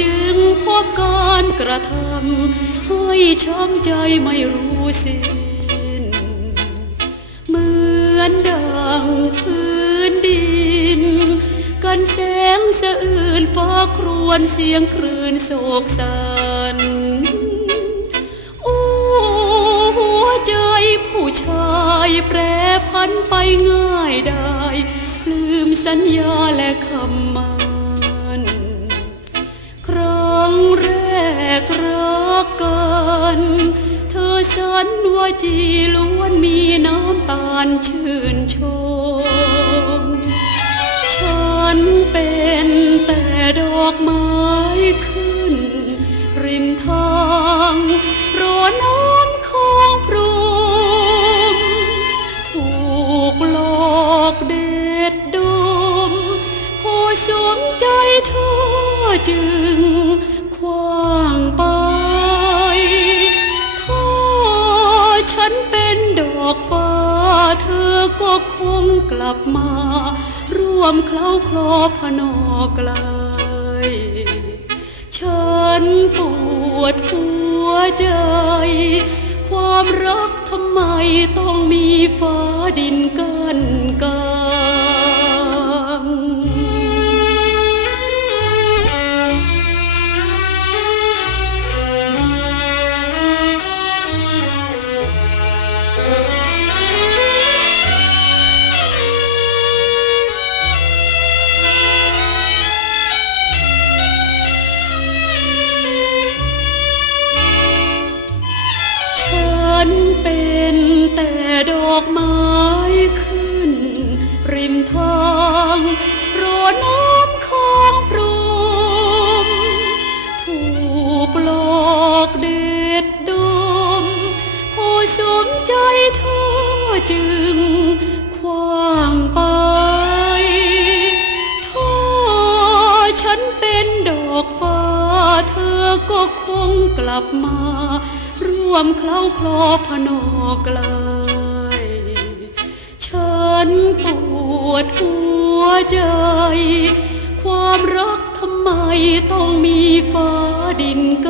จึงพบการกระทำให้ช้ำใจไม่รู้สิ้น เหมือนดังพื้นดิน กันแสงสะอื่นฟ้าครวญเสียงคลื่นโศกสันโอ้หัวใจผู้ชายแปรพันไปง่ายได้ ลืมสัญญาและคำมัน กรักกัน เธอสันว่าจีล้วนมีน้ำตาลชื่นชม ฉันเป็นแต่ดอกไม้ขึ้น ริมทางรอน้ำของพรุมถูกหลอกเด็ดดมพอสวมใจเธอจึง ก็คงกลับมา ร่วมเคล้าคลอพนอกลายฉันปวดหัวใจ ความรักทำไมต้องมีฟ้าดินกัน แต่ดอกไม้ขึ้น ริมทางรอน้ำของพรมถูกหลอกเด็ดดมโอสมใจเธอจึงคว้างไป คงกลับมา ร่วมเคล้าคลอพนอกลายฉันปวดหัวใจ ความรักทำไมต้องมีฟ้าดินกั